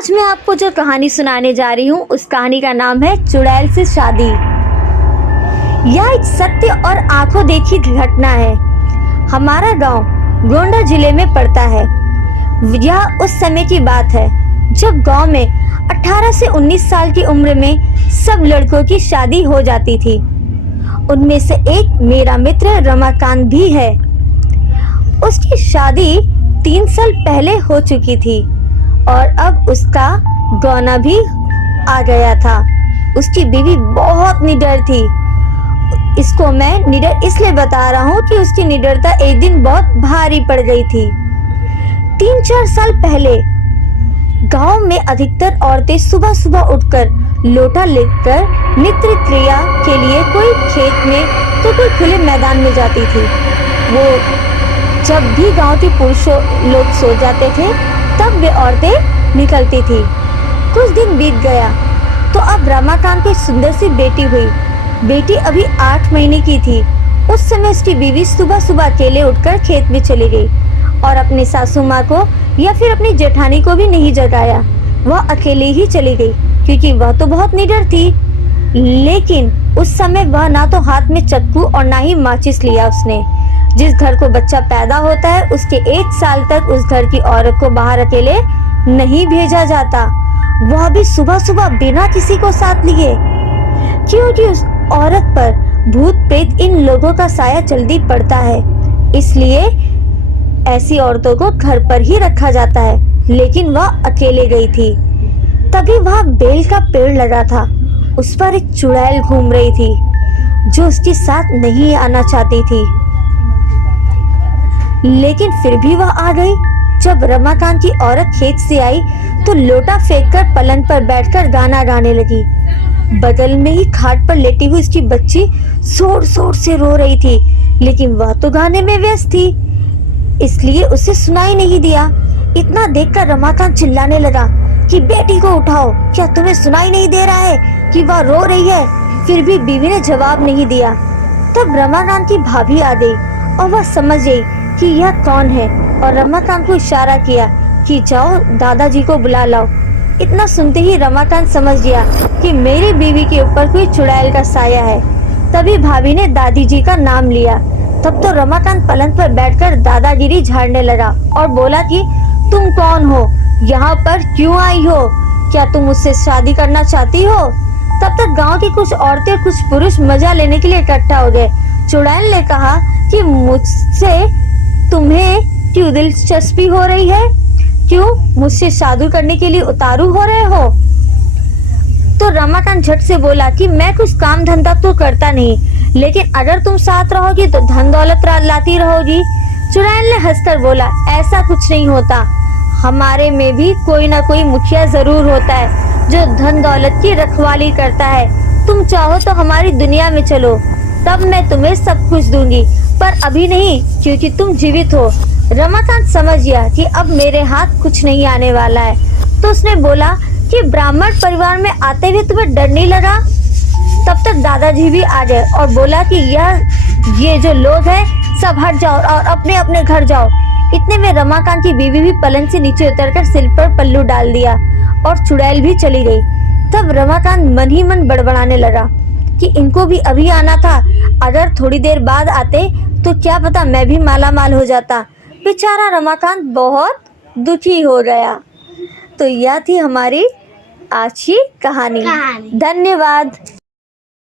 आज मैं आपको जो कहानी सुनाने जा रही हूँ उस कहानी का नाम है चुड़ैल से शादी। यह एक सत्य और आंखों देखी घटना है। हमारा गांव गोंडा जिले में पड़ता है। यह उस समय की बात है जब गांव में 18 से 19 साल की उम्र में सब लड़कों की शादी हो जाती थी। उनमें से एक मेरा मित्र रमाकांत भी है। उसकी शादी 3 साल पहले हो चुकी थी और अब उसका गौना भी आ गया था। उसकी बीवी बहुत निडर थी। इसको मैं निडर इसलिए बता रहा हूँ कि उसकी निडरता एक दिन बहुत भारी पड़ गई थी। 3-4 साल पहले गांव में अधिकतर औरतें सुबह सुबह उठकर लोटा लेकर नित्य क्रिया के लिए कोई खेत में तो कोई खुले मैदान में जाती थी। वो जब भी गांव के पुरुषों लोग सो जाते थे तब वे औरतें निकलती थी। कुछ दिन बीत गया तो अब रमाकांत को सुंदर सी बेटी हुई। बेटी अभी 8 महीने की थी। उस समय उसकी बीवी सुबह सुबह अकेले उठकर खेत में चली गई और अपनी सासू माँ को या फिर अपनी जेठानी को भी नहीं जगाया। वह अकेले ही चली गई क्योंकि वह तो बहुत निडर थी। लेकिन उस समय वह ना तो हाथ में चक्कू और ना ही माचिस लिया उसने। जिस घर को बच्चा पैदा होता है उसके 1 साल तक उस घर की औरत को बाहर अकेले नहीं भेजा जाता, वह भी सुबह सुबह बिना किसी को साथ लिए, क्योंकि उस औरत पर भूत प्रेत इन लोगों का साया जल्दी पड़ता है। इसलिए ऐसी औरतों को घर पर ही रखा जाता है। लेकिन वह अकेले गई थी। तभी वहां बेल का पेड़ लगा था। उस पर एक चुड़ैल घूम रही थी जो उसके साथ नहीं आना चाहती थी, लेकिन फिर भी वह आ गई। जब रमाकांत की औरत खेत से आई तो लोटा फेंककर पलंग पर बैठकर गाना गाने लगी। बगल में ही खाट पर लेटी हुई उसकी बच्ची जोर जोर से रो रही थी, लेकिन वह तो गाने में व्यस्त थी, इसलिए उसे सुनाई नहीं दिया। इतना देखकर रमाकांत चिल्लाने लगा कि बेटी को उठाओ, क्या तुम्हें सुनाई नहीं दे रहा है कि वह रो रही है? फिर भी बीवी ने जवाब नहीं दिया। तब रमाकांत की भाभी आ गई और वह समझ गई कि यह कौन है और रमाकांत को इशारा किया कि जाओ दादाजी को बुला लाओ। इतना सुनते ही रमाकांत समझ गया कि मेरी बीवी के ऊपर कोई चुड़ैल का साया है। तभी भाभी ने दादी जी का नाम लिया। तब तो रमाकांत पलंग पर बैठकर दादागिरी झाड़ने लगा और बोला कि तुम कौन हो, यहाँ पर क्यों आई हो, क्या तुम मुझसे शादी करना चाहती हो? तब तक गांव की कुछ औरतें और कुछ पुरुष मजा लेने के लिए इकट्ठा हो गए। चुड़ैल ने कहा कि मुझसे तुम्हें क्यों दिलचस्पी हो रही है? क्यों मुझसे शादी करने के लिए उतारू हो रहे हो? तो रमाकांत झट से बोला कि मैं कुछ काम धंधा तो करता नहीं, लेकिन अगर तुम साथ रहोगी तो धन दौलत लाती रहोगी। चुड़ैल ने हंसकर बोला, ऐसा कुछ नहीं होता, हमारे में भी कोई ना कोई मुखिया जरूर होता है जो धन दौलत की रखवाली करता है। तुम चाहो तो हमारी दुनिया में चलो, तब मैं तुम्हें सब कुछ दूंगी, पर अभी नहीं क्योंकि तुम जीवित हो। रमाकांत समझ गया कि अब मेरे हाथ कुछ नहीं आने वाला है, तो उसने बोला कि ब्राह्मण परिवार में आते हुए तुम्हें डर नहीं लगा? तब तक दादाजी भी आ गए और बोला कि ये जो लोग हैं सब हट जाओ और अपने अपने घर जाओ। इतने में रमाकांत की बीवी भी पलंग से नीचे उतरकर सिर पर पल्लू डाल दिया और चुड़ैल भी चली गई। तब रमाकांत मन ही मन बड़बड़ाने लगा कि इनको भी अभी आना था, अगर थोड़ी देर बाद आते तो क्या पता मैं भी माला माल हो जाता। बेचारा रमाकांत बहुत दुखी हो गया। तो यह थी हमारी आज की कहानी। धन्यवाद।